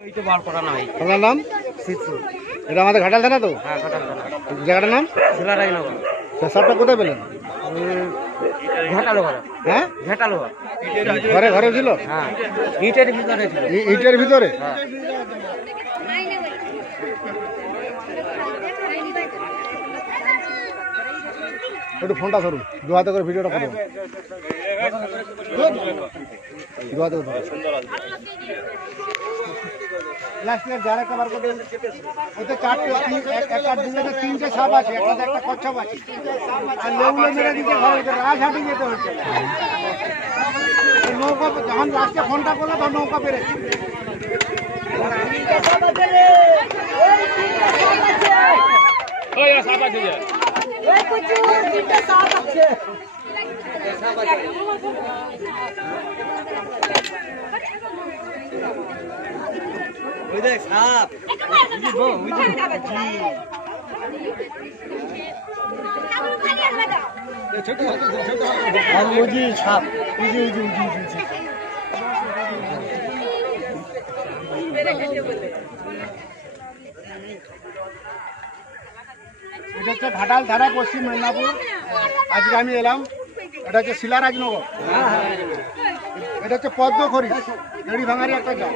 আপনার নাম? এটা আমাদের ঘাটাল থানা তো? হ্যাঁ, ঘাটাল থানা। জায়গাটার নাম? শিলারাজনগর। সাপটা কোথায় পেলেন? ঘাটালো ঘর। হ্যাঁ, ঘাটালো ঘর। ঘরে ঘরে ছিল? হ্যাঁ, ইটের ভিতরে ছিল। ইটের ভিতরে? হ্যাঁ। একটু ফোনটা ধরুন, দু হাতে করে ভিডিওটা করুন। দু হাতে করে যারা খাবার করতে ওতে চারটে তিনটে সাপ আছে, একটা কচ্ছপ আছে, আর লেবুলে মেরে দিতে রাজহাটি যেতে হচ্ছে। নৌকা যখন লাস্টে ফোনটা করলো তখন নৌকা পেরেছে। সাপ এটা হচ্ছে ঘাটাল থানা, পশ্চিম মেদিনীপুর। আজকে আমি এলাম, এটা হচ্ছে শিলারাজনগর। এটা হচ্ছে পদ্মখড়ি, গেড়ি ভাঙারি একটা জাত।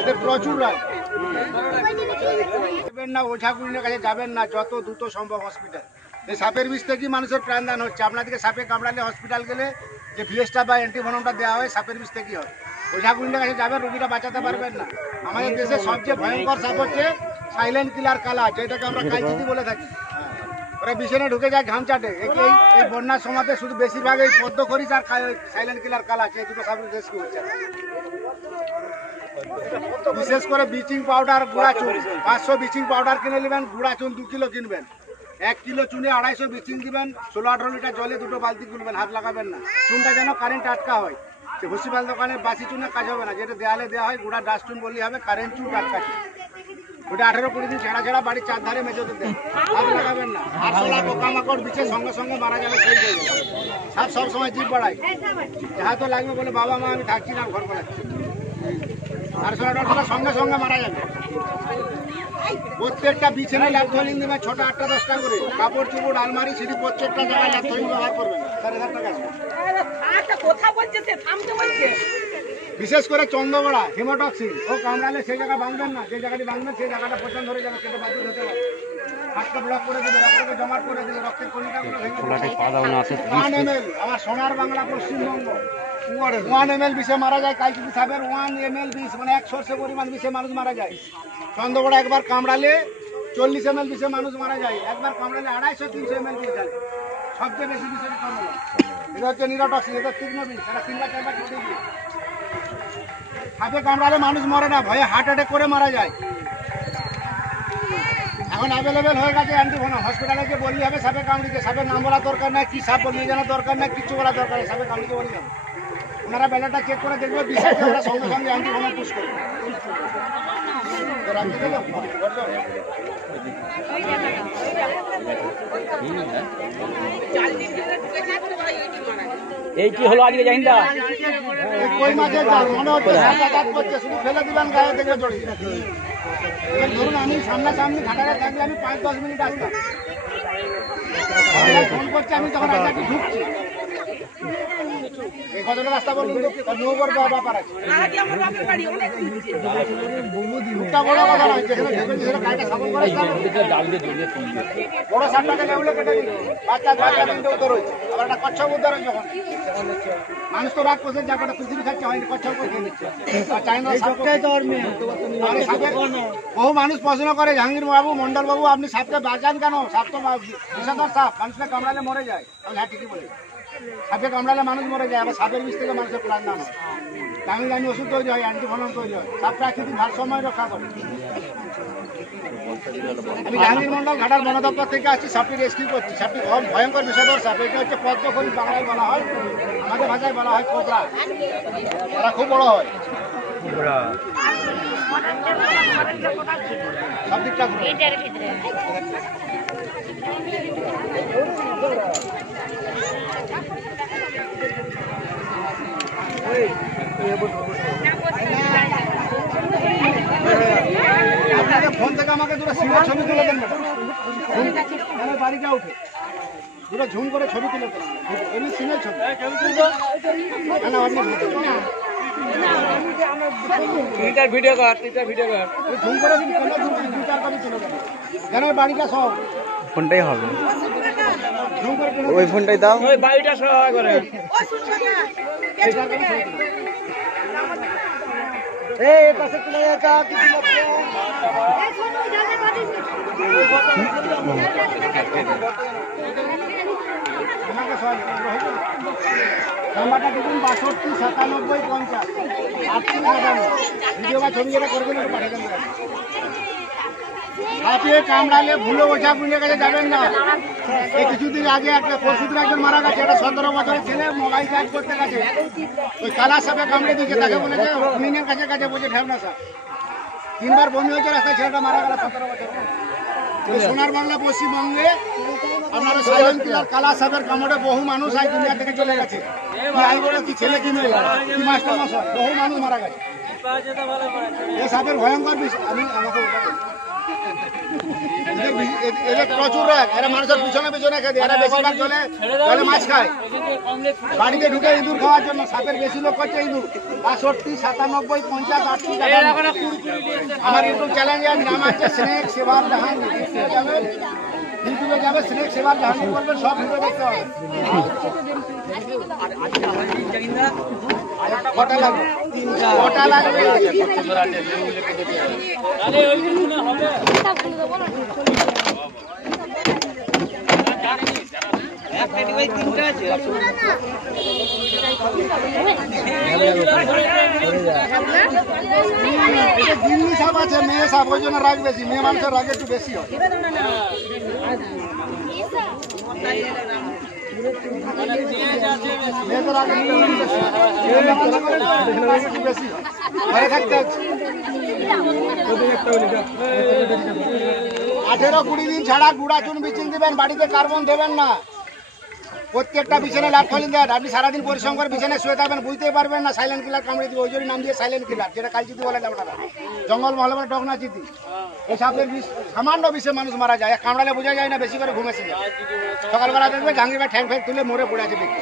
এদের প্রচুর রায়। যাবেন না, ওঝাগুলির কাছে যাবেন না, যত দ্রুত সম্ভব হসপিটাল। এই সাপের বিষ থেকেই মানুষের প্রাণদান হচ্ছে। আপনাদেরকে সাপে কামড়ালে হসপিটাল গেলে যে ভিএসটা বা অ্যান্টিভেনমটা দেওয়া হয়, সাপের বিষ থেকেই হয়। ওঝাগুলির কাছে যাবেন, রোগীটা বাঁচাতে পারবেন না। আমাদের দেশে সবচেয়ে ভয়ঙ্কর সাপ হচ্ছে সাইলেন্ট কিলার কালা, যেটাকে আমরা কালচিতি বলে থাকি। ওরা বিছানে ঢুকে যায়, ঘাম চাটে। এই বন্যার সময়তে শুধু বেশিরভাগ এই পদ্মখড়ি আর সাইলেন্ট কিলার কালা আছে, এই দুটো সাপ রেস্কিউ হচ্ছে। বিশেষ করে ব্লিচিং পাউডার, গুঁড়া চুন 500 ব্লিচিং পাউডার কিনে নেবেন, গুঁড়া চুন 2 কিলো কিনবেন। 1 কিলো চুনে 250 ব্লিচিং দিবেন, 16-18 লিটার জলে 2 বালতি গুলবেন, হাত লাগাবেন না। চুনটা যেন কারেন্ট আটকা হয়। সে ভুসিপাল দোকানের বাসি চুনে কাজ হবে না, যেটা দেয়ালে দেওয়া হয় গুঁড়া ডাস্ট চুন বললেই হবে, কারেন্ট চুন আটকা। ওটা 18-20 দিন ছেড়া ছেড়া বাড়ির চারধারে মেঝেতে দেন, হাত লাগাবেন না। আরশোলা পোকামাকড় বিছে সঙ্গে সঙ্গে মারা যাবে, সেই হয়ে যাবে। সাপ সবসময় জিভ বাড়ায়, যাহা তো লাগবে বলে বাবা মা আমি থাকছি না, ঘর বাড়াচ্ছি। আরশোলা সঙ্গে সঙ্গে মারা যাবে। প্রত্যেকটা বিছানায় ল্যাপথলিন দেবেন, 6টা 8টা 10টা করে। কাপড় চুপড় আলমারি সিঁড়ি প্রত্যেকটা জায়গায় ল্যাপথলিন ব্যবহার করবেন। 4,000 টাকা। বিশেষ করে চন্দ্রবড়া, হিমোটক্সিন ও কামড়ালে সেই জায়গা বাঁধবেন না। যে জায়গাটি বাঁধবেন সেই জায়গাটা পছন্দ ধরে যাবে, কেটে বাতিল হতে পারে। হাতটা ব্লক করে দেবে, রক্তকে জমাট করে দেবে, রক্তের কণিকাগুলো ভেঙে দেবে। 1 ml, আমার সোনার বাংলা পশ্চিমবঙ্গ 1 ml বিষে মারা যায় কালচিতি সাপের। 1 ml বিষ মানে 1 সর্ষে পরিমাণ বিষে মানুষ মারা যায়। চন্দ্রবড়া একবার কামড়ালে 40 ml বিষে মানুষ মারা যায়। একবার কামড়ালে 250-300 ml বিষ যায়। সবচেয়ে বেশি বিষের চন্দ্রবড়া। এটা হচ্ছে নিরোটক্সিন, এটা তীক্ষ্ণ বিষ, এটা 3-4বার ছুটে গিয়ে সাপে কামড়ালে মানুষ মরে না, ভয়ে হার্ট অ্যাটাক করে মারা যায়। এখন অ্যাভেলেবেল হয়ে গেছে অ্যান্টিভেনম। হসপিটালে যে বললি হবে সাপে কামড়িতে, সাপের নাম বলা দরকার নাই, কি সাপ নিয়ে জানার দরকার নাই, কিছু বলা দরকার নেই, সাপে কামড়িতে বলি যাবে। ওনারা ব্যালেটটা চেক করে দেখবে, বিষয়টা ওরা সঙ্গে সঙ্গে অ্যান্টিভেনম পুশ করবে। এইটি হলো আজকে জাহিন্দা কই মাছের জাল, মনে হচ্ছে সাপটা কাজ করছে, শুধু ফেলে দিবেন গায়ে থেকে জড়িয়ে। এবার ধরুন আমি সামনাসামনি ঘাটালে থাকলে আমি 5-10 মিনিট আসতাম, ফোন করছে, আমি তখন রাস্তাটি ঢুকছি। এই কতটা রাস্তা বলুন তো, নৌকর ব্যাপার আছে। বড় কথা নয়, যেখানে ঢুকেছি সেটা গাড়িটা সাবল করে বড় সাপটাকে লেবুলে কেটে দিই, বাচ্চা কিন্তু উত্তর হয়েছে। আবার একটা কচ্ছপ উদ্ধার হয়েছে। যখন মানুষ তো রাগ করছে, জায়গাটা পৃথিবী খাচ্ছে হয়নি, কচ্ছপ করে দিচ্ছে। বহু মানুষ প্রশ্ন করে, জাহাঙ্গীর বাবু, মন্ডল বাবু, আপনি সাপকে বাঁচান কেন? সাপ তো বিষধর সাপ, মানুষকে কামড়ালে মরে যায়। আমি হ্যাঁ ঠিকই বলি, সাপে কামড়ালে মানুষ মরে যায়। আবার সাপের বিষ থেকে মানুষের প্রাণ দান হয়, দামি দামি ওষুধ তৈরি হয়, অ্যান্টিভেনম তৈরি হয়। সাপ প্রাকৃতিক ভারসাম্য রক্ষা করে। আমি জাহাঙ্গীর মন্ডল, ঘাটাল বন দপ্তর থেকে আসছি, সাপটি রেস্কিউ করছি। সাপটি ভয়ঙ্কর বিষধর সাপ, এটা হচ্ছে পদ্মখড়ি, বাংলায় বলা হয়, আমাদের ভাষায় বলা হয় কোবরা। এরা খুব বড় হয়। সব দিকটা ঘুরে আমাকে দুটো সিনের ছবি তুলে দেন ম্যাডাম। আমার বাড়িটা উঠে দুটো ঝুম করে ছবি তুলে দেন, এমনি সিনের ছবি। না, না, আপনি ভিডিও কর, ভিডিও কর। ঝুম করে দু চার কপি তুলে দেন, কেন বাড়িটা সব ফোনটাই হবে, ঝুম করে তুলে ওই ফোনটাই দাও। ওই বাড়িটা সহায় করে। এই পাশে তুলে যেটা কি তুলে আমাকে সহায় নাম্বারটা দেখুন 62 97 50 38 ভিডিও বা ছবি যেটা করবেন ওটা পাঠিয়ে দেবেন। আপনি কামড়ালে ভুলে ওঝা বুঝে গেছে যাবেন না। এই কিছুদিন আগে একটা পরশুদিন একজন মারা গেছে, একটা 17 বছরের ছেলে মোবাইল চার্জ করতে গেছে, ওই কালা সাপে কামড়ে দিয়েছে, তাকে বলেছে মিনের কাছে কাছে বলছে ঢেবনা সাপ। 3 বার বমি হয়েছে, রাস্তায় ছেলেটা মারা গেল 17 বছর। সোনার বাংলা পশ্চিমবঙ্গে আপনারা সাইলেন্ট কিলার কালা সাপের কামড়ে বহু মানুষ আজ দুনিয়া থেকে চলে গেছে। আই বলে কি ছেলে কি মেয়ে কি মাস্টার মশাই বহু মানুষ মারা গেছে। এই সাপের ভয়ঙ্কর বিষ। আমি আমাকে এদের প্রচুর রাগ, এরা মানুষের পিছনে পিছনে খেতে, এরা বেশিরভাগ জলে মাছ খায়। বাড়িতে ঢুকে ইঁদুর খাওয়ার জন্য সাপের বেশি লোক করছে ইঁদুর। 62 97 50 38 আমার ইউটিউব চ্যানেলের নাম আছে স্নেক সেবার জাহাঙ্গীর। ইউটিউবে যাবে স্নেক সেবার জাহাঙ্গীর বলবেন, সব ভিডিও দেখতে হবে। কটা লাগবে? কটা লাগবে? দিল্লি সাপ আছে, মেয়ে সাপ, ওই জন্য রাগ বেশি, মেয়ে মানুষের রাগ একটু বেশি হয়। মেয়েদের রাগ একটু বেশি হয়, ঘরে থাকতে হচ্ছে। 18-20 দিন ছাড়া গুঁড়া চুন বিচিন দিবেন, বাড়িতে কার্বন দেবেন না। প্রত্যেকটা বিছানে লাভ ফলিন দেন। আপনি সারাদিন পরিশ্রম করে বিছানে শুয়ে থাকবেন, বুঝতেই পারবেন না সাইলেন্ট কিলার কামড়ে দিবে। ওই জন্য নাম দিয়ে সাইলেন্ট কিলার, যেটা কালচিতি বলে আপনারা, জঙ্গল মহলে বলে টকনা চিতি। এই সাপের বিষ সামান্য বিষে মানুষ মারা যায়, কামড়ালে বোঝা যায় না, বেশি করে ঘুমেছে যায়। সকালবেলা দেখবে জাঙ্গি বা ঠ্যাং ফ্যাং তুলে মরে পড়ে আছে দেখি।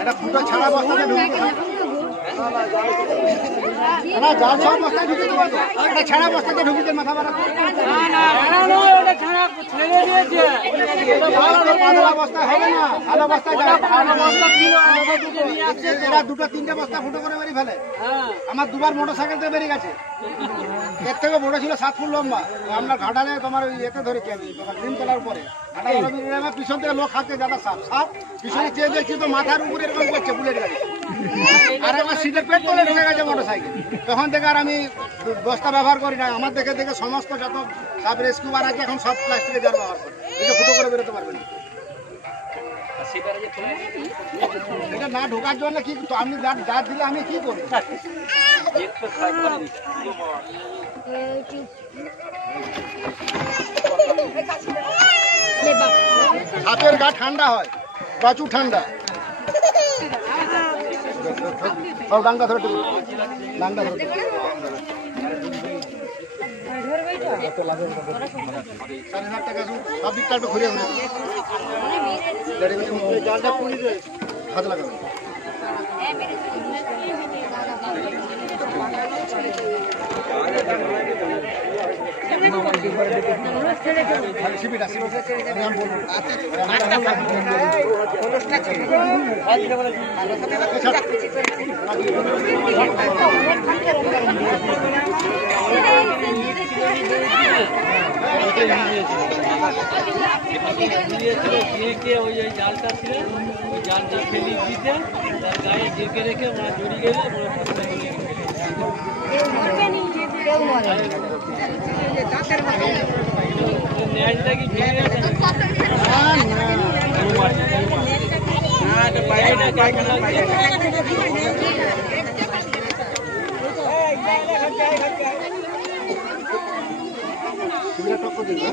এটা ফুটো ছাড়া বস্তাতে ঢুকতে না, জাল সব বস্তায় ঢুকে দেবো তো। এটা ছাড়া বস্তাতে ঢুকিতে মাথা বাড়া পাতলা বস্তায় হবে না, ভালো বস্তায় এরা 2-3টে বস্তা ফুটো করে বেরিয়ে ফেলে। আমার 2বার মোটরসাইকেল থেকে বেরিয়ে গেছে। এর থেকে বড় ছিল 7 ফুট লম্বা। আপনার ঘাটালে তোমার এতে ধরেছি আমি, তোমার গ্রিন কালার পরে পিছন থেকে লোক খাচ্ছে দাদা সাপ সাপ পিছনে চেয়ে দেখছি তো মাথার উপরে এরকম করছে বুলেট গাড়ি। আর আমার সিটের পেট তলে ঢুকে গেছে মোটরসাইকেল। তখন থেকে আর আমি বস্তা ব্যবহার করি না। আমার দেখে দেখে সমস্ত যত সাপ রেস্কিউ বার আছে এখন সব প্লাস্টিকের জার ব্যবহার করে, এটা ফুটো করে বেরোতে পারবে না। এটা না ঢোকার জন্য কি আপনি যা দিলে আমি কি করি? সাপের গা ঠান্ডা হয়, প্রচুর ঠান্ডা। ডাঙ্গা ধরে ডাঙ্গা ধরে সব দিকটা একটু ঘুরে ঘুরে হাত লাগাবে। ওই জালটা ছিল, ওই জালটা ফেলি দিতে তার গায়ে ডেকে রেখে ওরা জড়িয়ে গেলে ন্যায়টা কি ভেঙে গেছে টক্কর দিবে।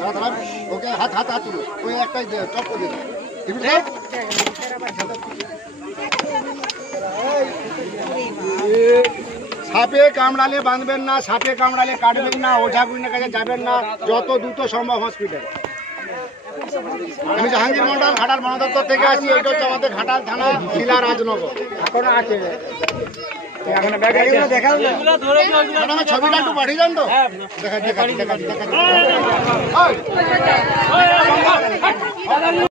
দাঁড়া দাঁড়া ওকে হাত হাত হাত তুলো ওই একটাই চপ করে দিন টিফিন দাও সাপে কামড়ালে বাঁধবেন না, সাপে কামড়ালে কাটবেন না, ওঝা গুইনের কাছে যাবেন না, যত দ্রুত সম্ভব হসপিটাল। আমি জাহাঙ্গীর মন্ডল ঘাটাল বন দপ্তর থেকে আসছি। এটা হচ্ছে আমাদের ঘাটাল থানা জেলা রাজনগর। এখনো আছে এগুলো ধরে দিও, এগুলো ম্যাডাম ছবিটা একটু পাঠিয়ে যান তো। দেখা